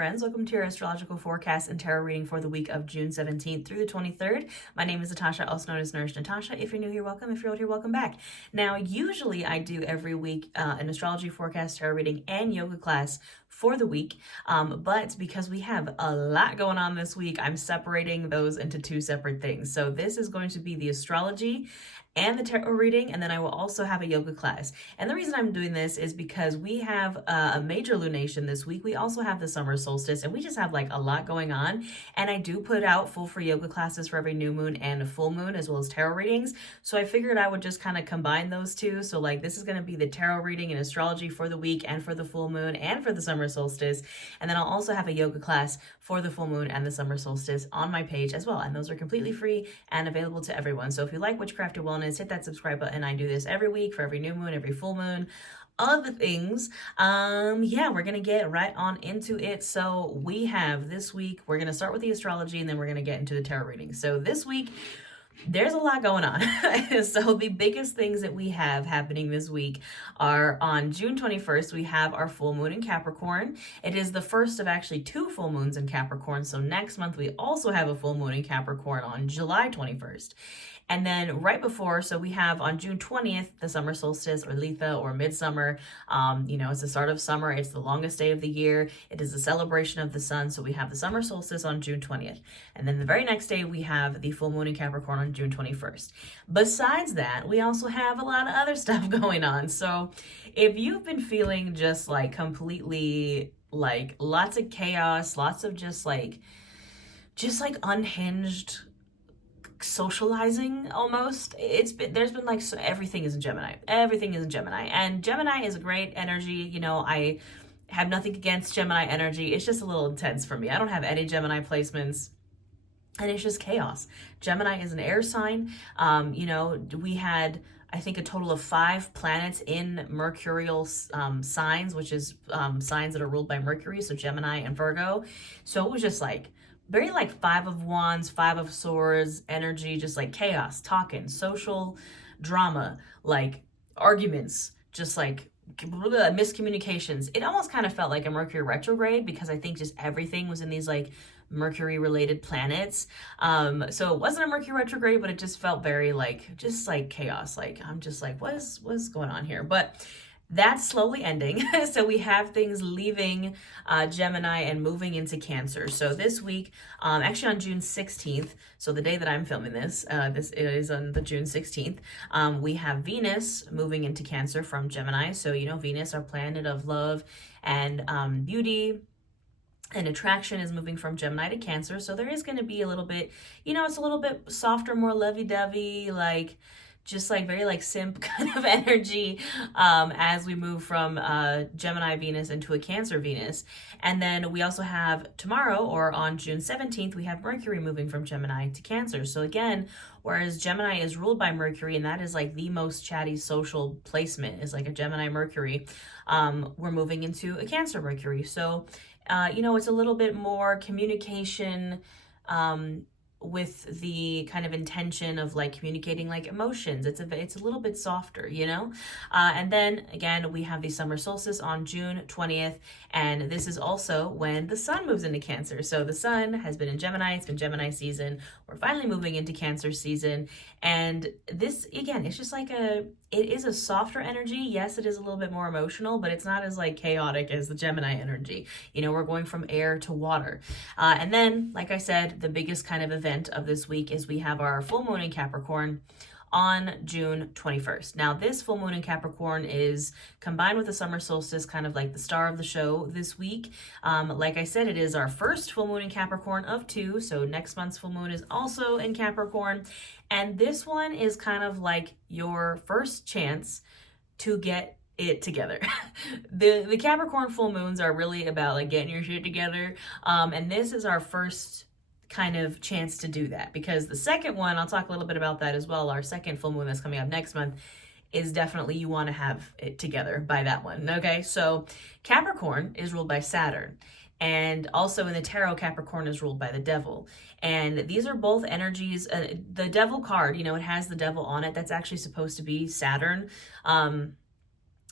friends. Welcome to your astrological forecast and tarot reading for the week of June 17th through the 23rd. My name is Natasha, also known as Nourished Natasha. If you're new here, welcome. If you're old here, welcome back. Now, usually I do every week an astrology forecast, tarot reading, and yoga class for the week. But because we have a lot going on this week, I'm separating those into two separate things. So this is going to be the astrology and the tarot reading, and then I will also have a yoga class. And the reason I'm doing this is because we have a major lunation this week. We also have the summer solstice, and we just have like a lot going on. And I do put out full free yoga classes for every new moon and a full moon, as well as tarot readings. So I figured I would just kind of combine those two. So like this is going to be the tarot reading and astrology for the week and for the full moon and for the summer solstice. And then I'll also have a yoga class for the full moon and the summer solstice on my page as well. And those are completely free and available to everyone. So if you like Witchcraft or Wellness, hit that subscribe button. I do this every week for every new moon, every full moon, other things. Yeah, we're gonna get right on into it. So we have this week, we're gonna start with the astrology and then we're gonna get into the tarot reading. So this week, there's a lot going on. So the biggest things that we have happening this week are on June 21st, we have our full moon in Capricorn. It is the first of actually two full moons in Capricorn. So next month, we also have a full moon in Capricorn on July 21st. And then right before, so we have on June 20th, the summer solstice or litha or midsummer. It's the start of summer. It's the longest day of the year. It is a celebration of the sun. So we have the summer solstice on June 20th. And then the very next day, we have the full moon in Capricorn on June 21st. Besides that, we also have a lot of other stuff going on. So if you've been feeling just like completely like lots of chaos, lots of just like unhinged socializing almost, there's been like, so everything is in Gemini, and Gemini is a great energy. I have nothing against Gemini energy. It's just a little intense for me. I don't have any Gemini placements, and it's just chaos. Gemini is an air sign. We had, I think, a total of 5 planets in mercurial signs, which is signs that are ruled by Mercury, so Gemini and Virgo. So it was just like very like 5 of Wands, 5 of Swords energy, just like chaos, talking, social drama, like arguments, just like miscommunications. It almost kind of felt like a Mercury retrograde because I think just everything was in these like Mercury related planets. So it wasn't a Mercury retrograde, but it just felt very like, just like chaos. Like, I'm just like, what's going on here? But that's slowly ending. So we have things leaving Gemini and moving into Cancer. So this week, actually on June 16th, so the day that I'm filming this, this is on the June 16th, we have Venus moving into Cancer from Gemini. So, Venus, our planet of love and beauty and attraction, is moving from Gemini to Cancer. So there is going to be a little bit, it's a little bit softer, more lovey-dovey, like just like very like simp kind of energy as we move from Gemini Venus into a Cancer Venus. And then we also have tomorrow, or on June 17th, we have Mercury moving from Gemini to Cancer. So again, whereas Gemini is ruled by Mercury, and that is like the most chatty social placement is like a Gemini Mercury, we're moving into a Cancer Mercury. So, it's a little bit more communication, with the kind of intention of like communicating like emotions. It's a little bit softer, and then again, we have the summer solstice on June 20th, and this is also when the sun moves into Cancer. So the sun has been in Gemini, it's been Gemini season, we're finally moving into Cancer season. And this, again, it's just like it is a softer energy. Yes, it is a little bit more emotional, but it's not as like chaotic as the Gemini energy. We're going from air to water. And then, like I said, the biggest kind of event of this week is we have our full moon in Capricorn on June 21st. Now, this full moon in Capricorn is combined with the summer solstice, kind of like the star of the show this week. Like I said, it is our first full moon in Capricorn of 2. So next month's full moon is also in Capricorn. And this one is kind of like your first chance to get it together. The Capricorn full moons are really about like getting your shit together. And this is our first kind of chance to do that, because the second one, I'll talk a little bit about that as well. Our second full moon that's coming up next month is definitely, you want to have it together by that one. Okay, so Capricorn is ruled by Saturn, and also in the tarot, Capricorn is ruled by the devil. And these are both energies. The devil card, it has the devil on it. That's actually supposed to be Saturn. And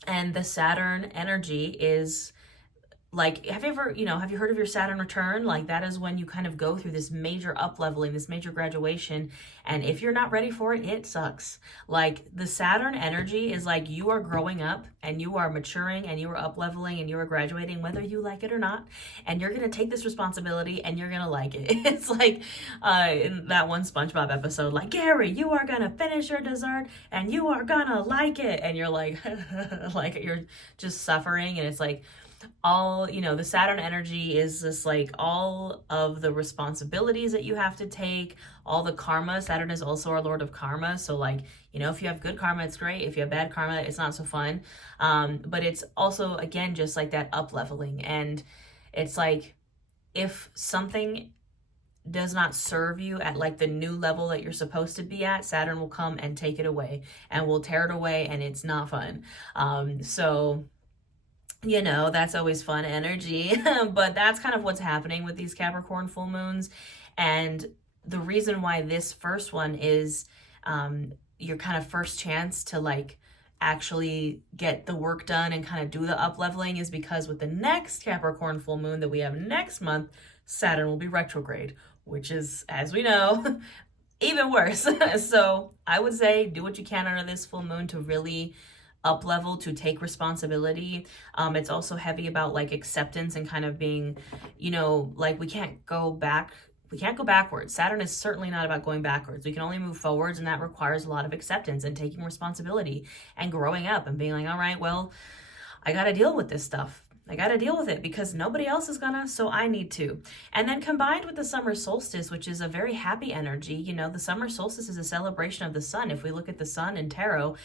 the Saturn energy is like, have you ever, have you heard of your Saturn return? Like, that is when you kind of go through this major up leveling, this major graduation. And if you're not ready for it, it sucks. Like, the Saturn energy is like you are growing up and you are maturing and you are up leveling and you are graduating, whether you like it or not. And you're going to take this responsibility and you're going to like it. It's like in that one SpongeBob episode, like, Gary, you are going to finish your dessert and you are going to like it. And you're like, like, you're just suffering. And it's like, all, the Saturn energy is just like all of the responsibilities that you have to take, all the karma. Saturn is also our lord of karma. So like, if you have good karma, it's great. If you have bad karma, it's not so fun. But it's also, again, just like that up leveling. And it's like, if something does not serve you at like the new level that you're supposed to be at, Saturn will come and take it away and will tear it away, and it's not fun. So that's always fun energy. But that's kind of what's happening with these Capricorn full moons. And the reason why this first one is your kind of first chance to like actually get the work done and kind of do the up leveling is because with the next Capricorn full moon that we have next month, Saturn will be retrograde, which is, as we know, even worse. So I would say do what you can under this full moon to really up level, to take responsibility. It's also heavy about like acceptance and kind of being, like we can't go backwards. Saturn is certainly not about going backwards. We can only move forwards, and that requires a lot of acceptance and taking responsibility and growing up and being like, all right, well, I got to deal with this stuff. I got to deal with it because nobody else is gonna, so I need to. And then combined with the summer solstice, which is a very happy energy, the summer solstice is a celebration of the sun. If we look at the sun in tarot,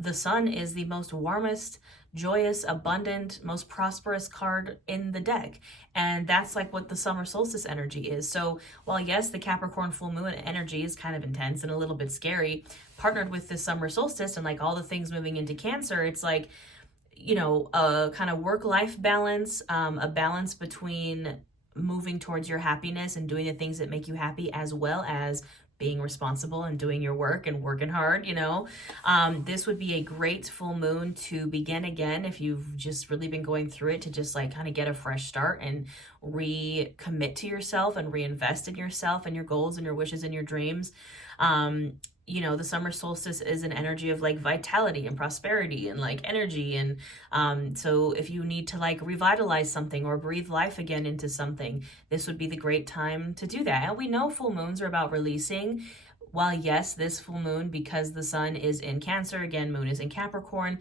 the sun is the most warmest, joyous, abundant, most prosperous card in the deck. And that's like what the summer solstice energy is. So while yes, the Capricorn full moon energy is kind of intense and a little bit scary, partnered with the summer solstice and like all the things moving into Cancer, it's like, a kind of work-life balance, a balance between moving towards your happiness and doing the things that make you happy, as well as being responsible and doing your work and working hard. This would be a great full moon to begin again if you've just really been going through it, to just like kind of get a fresh start and recommit to yourself and reinvest in yourself and your goals and your wishes and your dreams. The summer solstice is an energy of like vitality and prosperity and like energy. And so if you need to like revitalize something or breathe life again into something, this would be the great time to do that. And we know full moons are about releasing. While yes, this full moon, because the sun is in Cancer, again, moon is in Capricorn,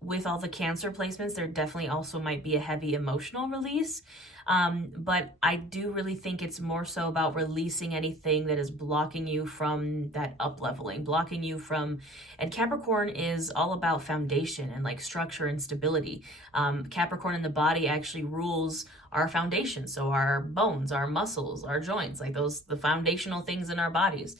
with all the Cancer placements, there definitely also might be a heavy emotional release. But I do really think it's more so about releasing anything that is blocking you from that up leveling, blocking you from, and Capricorn is all about foundation and like structure and stability. Capricorn in the body actually rules our foundation. So our bones, our muscles, our joints, like the foundational things in our bodies.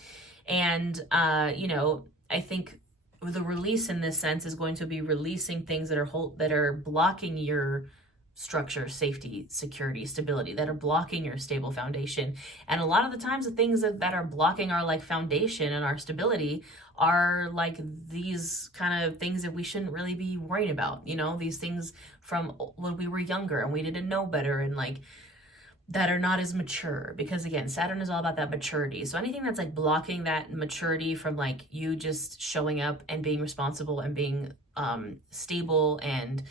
And, I think the release in this sense is going to be releasing things that are blocking your structure, safety, security, stability, that are blocking your stable foundation. And a lot of the times the things that are blocking our like foundation and our stability are like these kind of things that we shouldn't really be worrying about. These things from when we were younger and we didn't know better, and like that are not as mature, because again, Saturn is all about that maturity. So anything that's like blocking that maturity from like you just showing up and being responsible and being stable and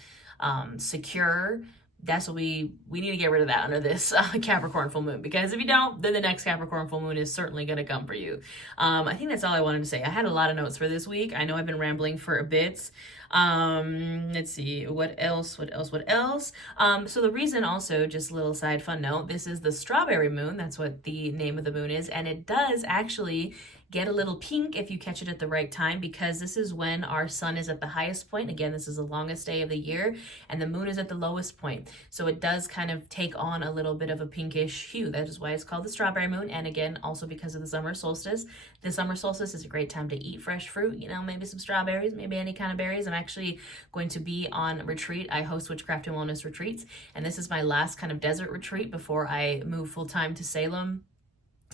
secure, that's what we need to get rid of that under this Capricorn full moon, because if you don't, then the next Capricorn full moon is certainly going to come for you. I think that's all I wanted to say. I had a lot of notes for this week. I know I've been rambling for a bit. Let's see, what else? So the reason also, just a little side fun note, this is the strawberry moon. That's what the name of the moon is. And it does actually get a little pink if you catch it at the right time, because this is when our sun is at the highest point. Again, this is the longest day of the year, and the moon is at the lowest point. So it does kind of take on a little bit of a pinkish hue. That is why it's called the strawberry moon. And again, also because of the summer solstice. The summer solstice is a great time to eat fresh fruit, maybe some strawberries, maybe any kind of berries. I'm actually going to be on retreat. I host Witchcraft and Wellness retreats, and this is my last kind of desert retreat before I move full-time to Salem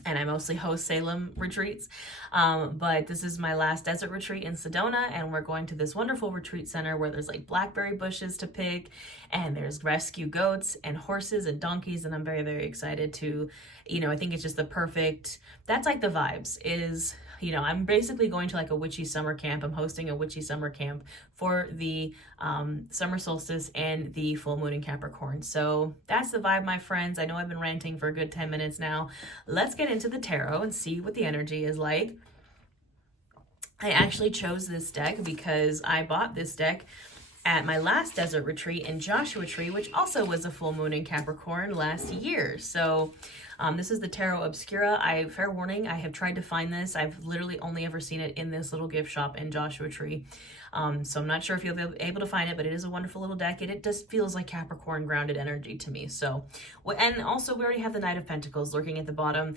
and I mostly host Salem retreats. But this is my last desert retreat in Sedona, and we're going to this wonderful retreat center where there's like blackberry bushes to pick, and there's rescue goats and horses and donkeys, and I'm very, very excited to, I think it's just the perfect, that's like the vibes is, I'm basically going to like a witchy summer camp. I'm hosting a witchy summer camp for the summer solstice and the full moon in Capricorn. So that's the vibe, my friends. I know I've been ranting for a good 10 minutes now. Let's get into the tarot and see what the energy is like. I actually chose this deck because I bought this deck at my last desert retreat in Joshua Tree, which also was a full moon in Capricorn last year. So this is the Tarot Obscura. Fair warning, I have tried to find this. I've literally only ever seen it in this little gift shop in Joshua Tree. So I'm not sure if you'll be able to find it, but it is a wonderful little deck. It just feels like Capricorn grounded energy to me. So, and also we already have the Knight of Pentacles lurking at the bottom,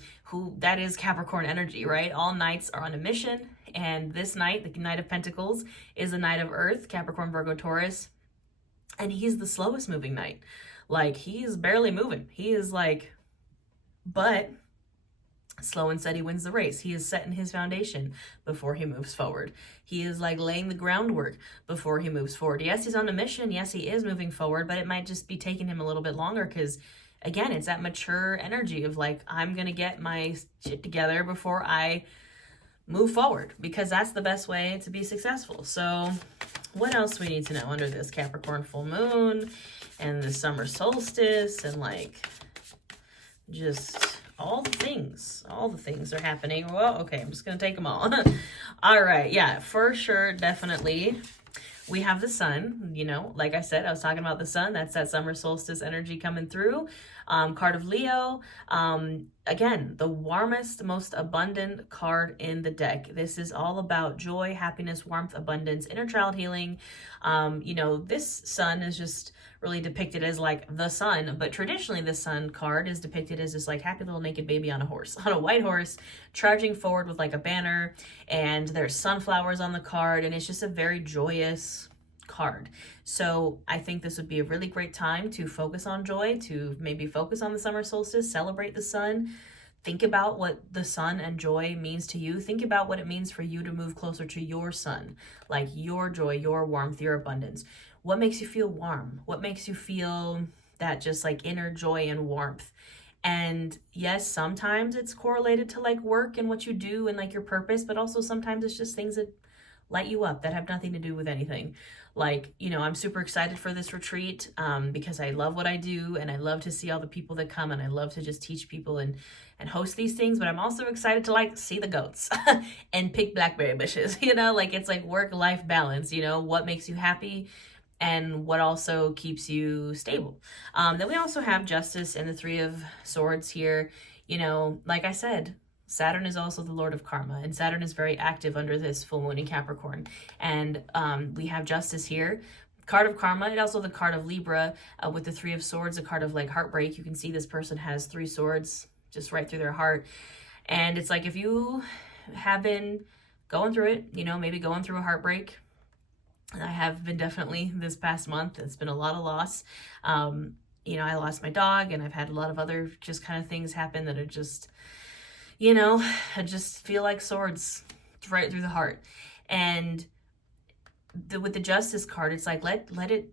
that is Capricorn energy, right? All knights are on a mission. And this knight, the Knight of Pentacles, is the Knight of Earth, Capricorn, Virgo, Taurus. And he's the slowest moving knight. Like, he is barely moving. He is like, but slow and steady wins the race. He is setting his foundation before he moves forward. He is like laying the groundwork before he moves forward. Yes, he's on a mission. Yes, he is moving forward, but it might just be taking him a little bit longer because, again, it's that mature energy of like, I'm going to get my shit together before I move forward, because that's the best way to be successful. So what else do we need to know under this Capricorn full moon and the summer solstice and like just all the things are happening. Well, okay, I'm just gonna take them all. All right, yeah, for sure, definitely. We have the sun, like I said, I was talking about the sun. That's that summer solstice energy coming through. Card of Leo. Again, the warmest, most abundant card in the deck. This is all about joy, happiness, warmth, abundance, inner child healing. This sun is just really depicted as like the sun, but traditionally the sun card is depicted as this like happy little naked baby on a horse, on a white horse, charging forward with like a banner, and there's sunflowers on the card, and it's just a very joyous card. So I think this would be a really great time to focus on joy, to maybe focus on the summer solstice, celebrate the sun, think about what the sun and joy means to you. Think about what it means for you to move closer to your sun, like your joy, your warmth, your abundance. What makes you feel warm? What makes you feel that just like inner joy and warmth? And yes, sometimes it's correlated to like work and what you do and like your purpose, but also sometimes it's just things that light you up that have nothing to do with anything. Like, I'm super excited for this retreat because I love what I do, and I love to see all the people that come, and I love to just teach people and host these things. But I'm also excited to like see the goats and pick blackberry bushes, like it's like work-life balance, what makes you happy and what also keeps you stable. Then we also have Justice and the Three of Swords here. Like I said, Saturn is also the Lord of Karma, and Saturn is very active under this full moon in Capricorn. And we have Justice here, card of Karma, and also the card of Libra with the Three of Swords, a card of like heartbreak. You can see this person has three swords just right through their heart. And it's like if you have been going through it, maybe going through a heartbreak. I have been definitely this past month. It's been a lot of loss. I lost my dog, and I've had a lot of other just kind of things happen that are just, I just feel like swords right through the heart. And with the Justice card, it's like, let it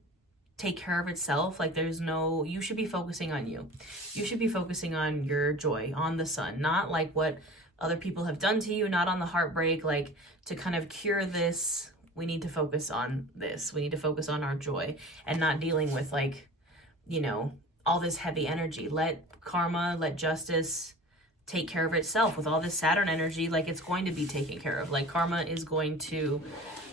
take care of itself. Like you should be focusing on you. You should be focusing on your joy, on the sun, not like what other people have done to you, not on the heartbreak. Like, to kind of cure this, we need to focus on this. We need to focus on our joy and not dealing with like, all this heavy energy. Let karma, let justice take care of itself. With all this Saturn energy, like it's going to be taken care of. Like karma is going to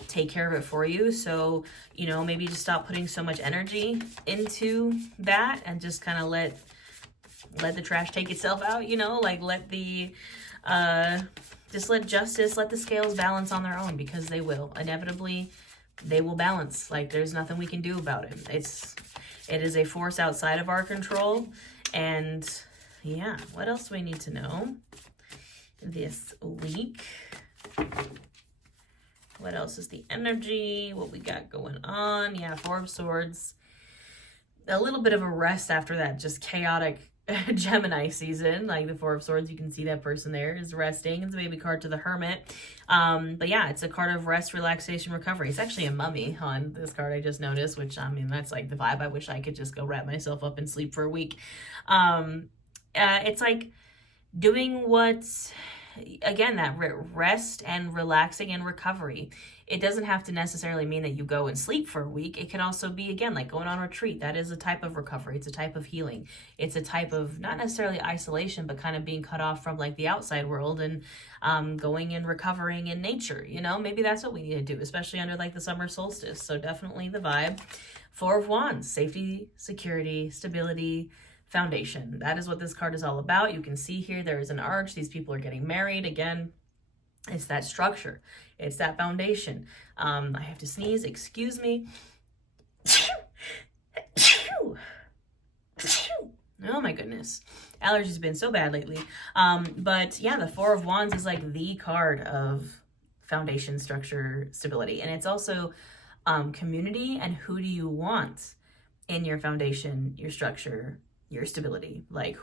take care of it for you. So, maybe just stop putting so much energy into that and just kind of let the trash take itself out, like just let justice, let the scales balance on their own, because they will. Inevitably, they will balance. Like there's nothing we can do about it. It is a force outside of our control. And yeah, what else do we need to know this week? What else is the energy? What we got going on? Yeah, Four of Swords. A little bit of a rest after that just chaotic Gemini season. Like the Four of Swords, you can see that person there is resting. It's a baby card to the Hermit. But yeah, it's a card of rest, relaxation, recovery. It's actually a mummy on this card, I just noticed, which, I mean, that's like the vibe. I wish I could just go wrap myself up and sleep for a week. It's like doing what's, again, that rest and relaxing and recovery. It doesn't have to necessarily mean that you go and sleep for a week. It can also be, again, like going on retreat. That is a type of recovery. It's a type of healing. It's a type of not necessarily isolation, but kind of being cut off from like the outside world and going and recovering in nature. You know, maybe that's what we need to do, especially under like the summer solstice. So definitely the vibe. Four of Wands, safety, security, stability, foundation. That is what this card is all about. You can see here there is an arch. These people are getting married. Again, it's that structure. It's that foundation. I have to sneeze. Excuse me. Oh my goodness. Allergies been so bad lately. But yeah, the Four of Wands is like the card of foundation, structure, stability. And it's also community and who do you want in your foundation, your structure, your stability. Like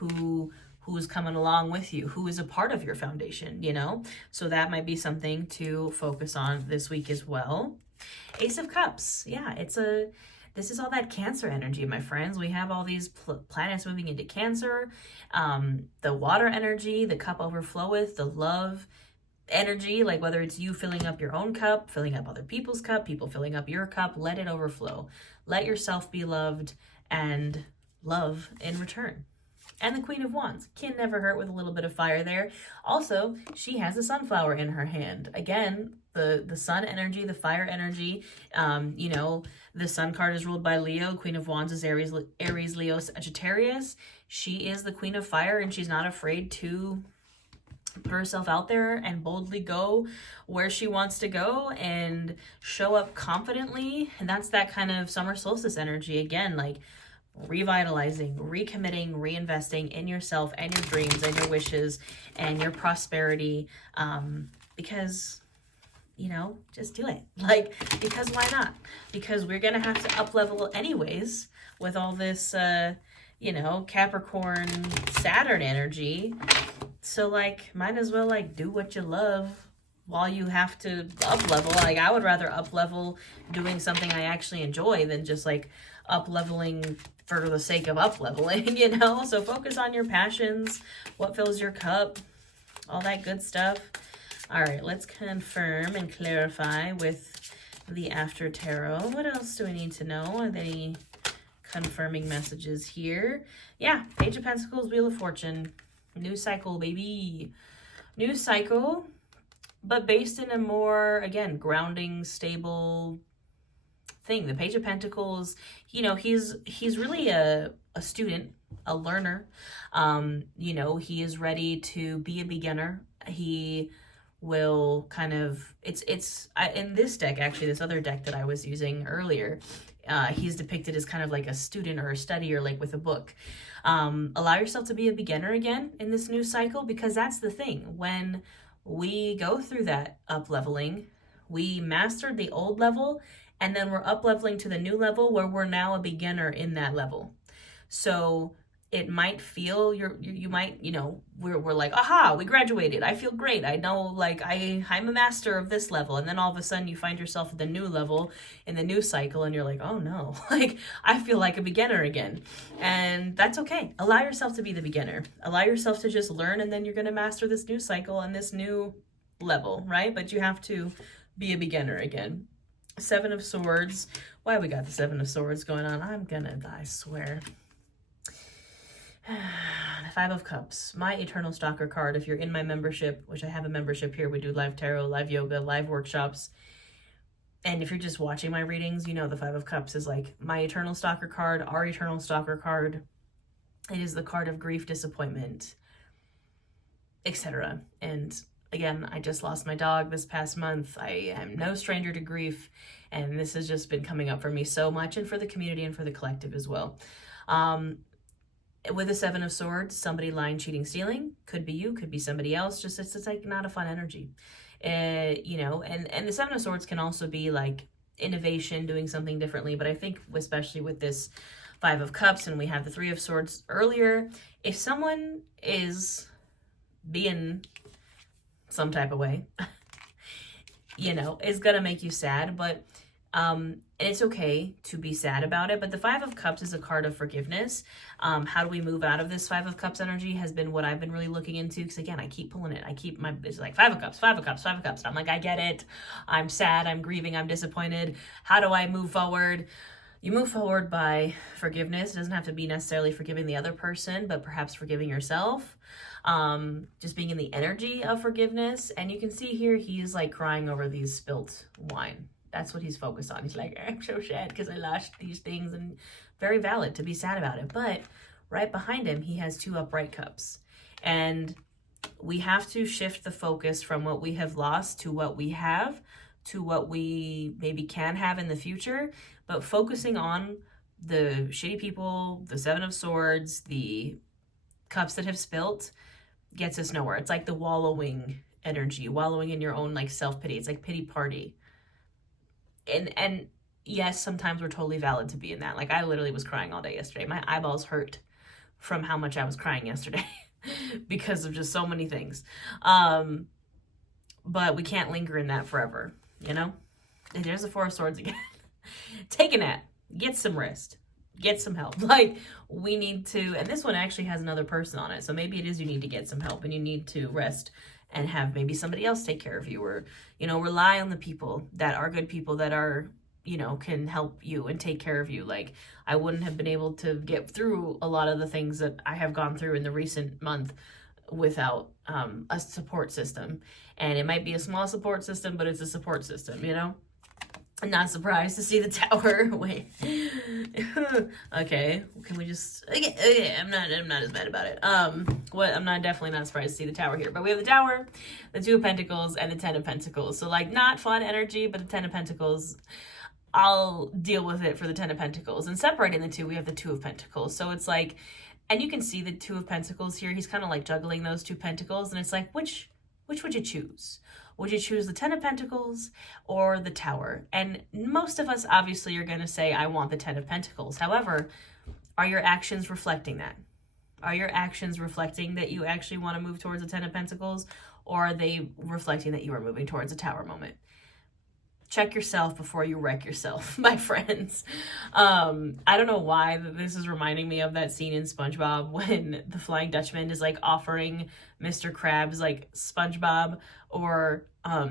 who's coming along with you, who is a part of your foundation, you know? So that might be something to focus on this week as well. Ace of Cups. Yeah, this is all that Cancer energy, my friends. We have all these planets moving into Cancer, the water energy, the cup overfloweth, the love energy, like whether it's you filling up your own cup, filling up other people's cup, people filling up your cup, let it overflow. Let yourself be loved and love in return. And the Queen of Wands can never hurt with a little bit of fire there. Also, she has a sunflower in her hand. Again, the sun energy, the fire energy. You know, the sun card is ruled by Leo. Queen of Wands is Aries, Leo, Sagittarius. She is the Queen of Fire, and she's not afraid to put herself out there and boldly go where she wants to go and show up confidently. And that's that kind of summer solstice energy. Again, like revitalizing, recommitting, reinvesting in yourself and your dreams and your wishes and your prosperity, because, you know, just do it. Like, because why not? Because we're gonna have to up level anyways with all this you know, Capricorn Saturn energy. So like, might as well like do what you love while you have to up level. Like, I would rather up level doing something I actually enjoy than just like up leveling for the sake of up leveling, you know? So focus on your passions, what fills your cup, all that good stuff. All right, let's confirm and clarify with the After Tarot. What else do we need to know? Are there any confirming messages here? Yeah, Page of Pentacles, Wheel of Fortune, new cycle, baby. New cycle, but based in a more, again, grounding, stable thing. The Page of Pentacles, you know, he's really a student, a learner. You know, he is ready to be a beginner. He will kind of, in this deck, actually, this other deck that I was using earlier, he's depicted as kind of like a student or a studier, like with a book. Allow yourself to be a beginner again in this new cycle, because that's the thing. When we go through that up leveling, we mastered the old level, and then we're up leveling to the new level where we're now a beginner in that level. So it might feel, you might, you know, we're like, aha, we graduated. I feel great. I know, like, I'm a master of this level. And then all of a sudden you find yourself at the new level in the new cycle, and you're like, oh no, like, I feel like a beginner again. And that's okay. Allow yourself to be the beginner. Allow yourself to just learn, and then you're going to master this new cycle and this new level, right? But you have to be a beginner again. Seven of Swords. Why we got the Seven of Swords going on? I'm gonna die, I swear. The Five of Cups, my Eternal Stalker card. If you're in my membership, which I have a membership here, we do live tarot, live yoga, live workshops. And if you're just watching my readings, you know the Five of Cups is like my Eternal Stalker card, our Eternal Stalker card. It is the card of grief, disappointment, etc. And again, I just lost my dog this past month. I am no stranger to grief, and this has just been coming up for me so much, and for the community and for the collective as well. With the Seven of Swords, somebody lying, cheating, stealing, could be you, could be somebody else. Just it's like not a fun energy, you know. And the Seven of Swords can also be like innovation, doing something differently. But I think especially with this Five of Cups, and we have the Three of Swords earlier. If someone is being some type of way, you know, is gonna make you sad, but and it's okay to be sad about it. But the Five of Cups is a card of forgiveness. How do we move out of this Five of Cups energy has been what I've been really looking into, because again, I keep pulling it. It's like Five of Cups, Five of Cups, Five of Cups. And I'm like, I get it. I'm sad, I'm grieving, I'm disappointed. How do I move forward? You move forward by forgiveness. It doesn't have to be necessarily forgiving the other person, but perhaps forgiving yourself. Just being in the energy of forgiveness. And you can see here, he's like crying over these spilt wine. That's what he's focused on. He's like, I'm so sad because I lost these things, and very valid to be sad about it. But right behind him, he has two upright cups. And we have to shift the focus from what we have lost to what we have, to what we maybe can have in the future, but focusing on the shitty people, the Seven of Swords, the cups that have spilt, gets us nowhere. It's like the wallowing energy, wallowing in your own like self-pity. It's like pity party. And yes, sometimes we're totally valid to be in that. Like I literally was crying all day yesterday. My eyeballs hurt from how much I was crying yesterday because of just so many things. But we can't linger in that forever, you know? And there's the Four of Swords again. Take a nap, get some rest, get some help. Like we need to, and this one actually has another person on it. So maybe it is you need to get some help and you need to rest and have maybe somebody else take care of you, or, you know, rely on the people that are good people that are, you know, can help you and take care of you. Like I wouldn't have been able to get through a lot of the things that I have gone through in the recent month without a support system. And it might be a small support system, but it's a support system, you know? I'm not surprised to see the Tower. Wait. Okay. Can we just... Okay, I'm not as mad about it. I'm definitely not surprised to see the Tower here. But we have the Tower, the Two of Pentacles, and the Ten of Pentacles. So, like, not fun energy, but the Ten of Pentacles, I'll deal with it for the Ten of Pentacles. And separating the two, we have the Two of Pentacles. So it's like... And you can see the Two of Pentacles here. He's kind of, like, juggling those two pentacles. And it's like, which would you choose? Would you choose the Ten of Pentacles or the Tower? And most of us obviously are going to say, I want the Ten of Pentacles. However, are your actions reflecting that? Are your actions reflecting that you actually want to move towards the Ten of Pentacles? Or are they reflecting that you are moving towards a Tower moment? Check yourself before you wreck yourself, my friends. I don't know why this is reminding me of that scene in SpongeBob when the Flying Dutchman is like offering Mr. Krabs like SpongeBob, or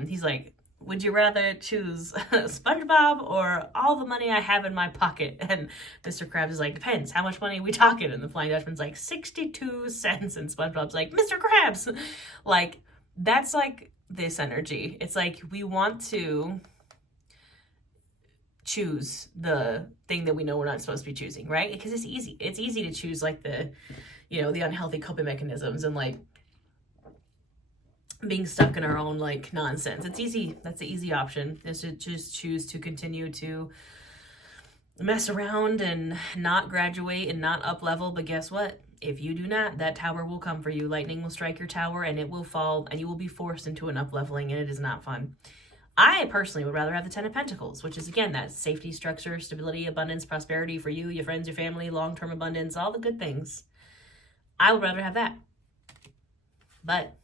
he's like, would you rather choose SpongeBob or all the money I have in my pocket? And Mr. Krabs is like, depends, how much money are we talking? And the Flying Dutchman's like, 62 cents. And SpongeBob's like, Mr. Krabs. Like, that's like this energy. It's like we want to choose the thing that we know we're not supposed to be choosing, right? Because it's easy. It's easy to choose like the, you know, the unhealthy coping mechanisms and like being stuck in our own like nonsense. It's easy. That's the easy option, is to just choose to continue to mess around and not graduate and not up level. But guess what? If you do not, that Tower will come for you. Lightning will strike your tower and it will fall and you will be forced into an up leveling, and it is not fun. I personally would rather have the Ten of Pentacles, which is, again, that safety, structure, stability, abundance, prosperity for you, your friends, your family, long-term abundance, all the good things. I would rather have that. But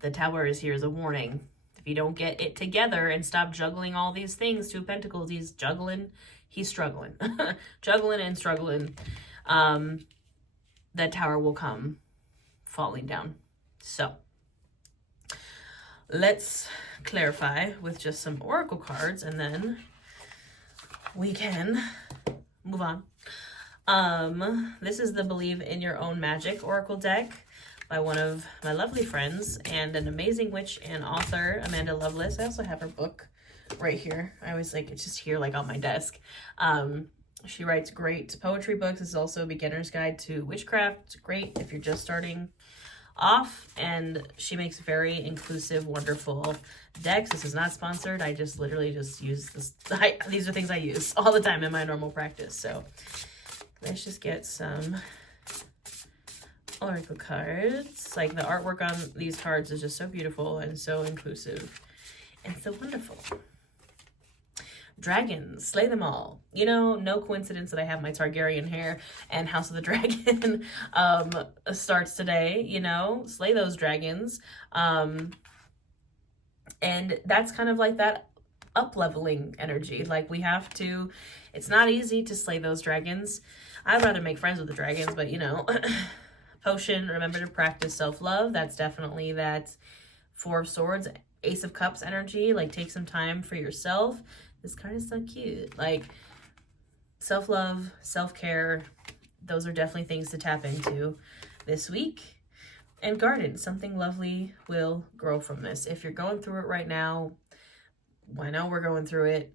the Tower is here as a warning. If you don't get it together and stop juggling all these things, Two of Pentacles, he's juggling, he's struggling. Juggling and struggling. That Tower will come falling down. So let's clarify with just some oracle cards, and then we can move on. This is the Believe in Your Own Magic oracle deck by one of my lovely friends and an amazing witch and author, Amanda Lovelace. I also have her book right here. I always like, it's just here like on my desk. She writes great poetry books. This is also a beginner's guide to witchcraft. It's great if you're just starting off, and she makes very inclusive, wonderful decks. This is not sponsored. I just literally just use this. These are things I use all the time in my normal practice. So let's just get some oracle cards. Like, the artwork on these cards is just so beautiful and so inclusive and so wonderful. dragons, slay them all. You know, no coincidence that I have my Targaryen hair and House of the Dragon starts today, you know, slay those dragons. And that's kind of like that up-leveling energy. Like, we have to, it's not easy to slay those dragons. I'd rather make friends with the dragons, but you know, potion, remember to practice self-love. That's definitely that Four of Swords, Ace of Cups energy. Like, take some time for yourself. This card is so cute. Like, self-love, self-care, those are definitely things to tap into this week. And garden, something lovely will grow from this. If you're going through it right now, I know we're going through it.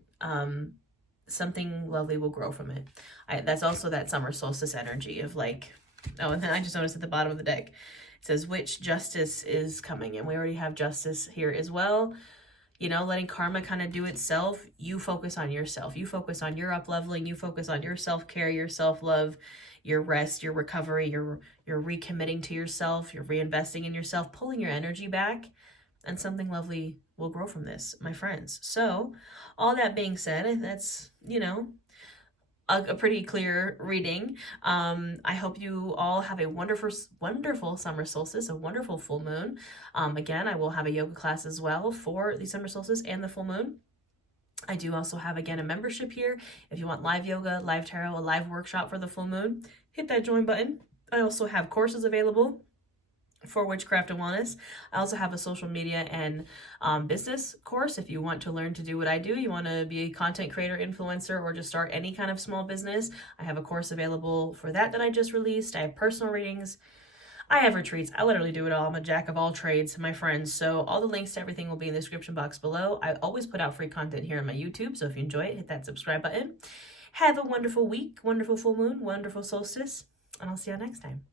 Something lovely will grow from it. That's also that summer solstice energy of like, oh, and then I just noticed at the bottom of the deck, it says which justice is coming. And we already have justice here as well. You know, letting karma kind of do itself. You focus on yourself. You focus on your up-leveling. You focus on your self-care, your self-love, your rest, your recovery, you're recommitting to yourself, you're reinvesting in yourself, pulling your energy back, and something lovely will grow from this, my friends. So, all that being said, that's, you know, a pretty clear reading. I hope you all have a wonderful summer solstice, a wonderful full moon. Again, I will have a yoga class as well for the summer solstice and the full moon. I do also have, again, a membership here. If you want live yoga, live tarot, a live workshop for the full moon, hit that join button. I also have courses available for witchcraft and wellness. I also have a social media and business course. If you want to learn to do what I do, you want to be a content creator, influencer, or just start any kind of small business, I have a course available for that I just released. I have personal readings. I have retreats. I literally do it all. I'm a jack of all trades, my friends. So all the links to everything will be in the description box below. I always put out free content here on my YouTube. So if you enjoy it, hit that subscribe button. Have a wonderful week, wonderful full moon, wonderful solstice, and I'll see you next time.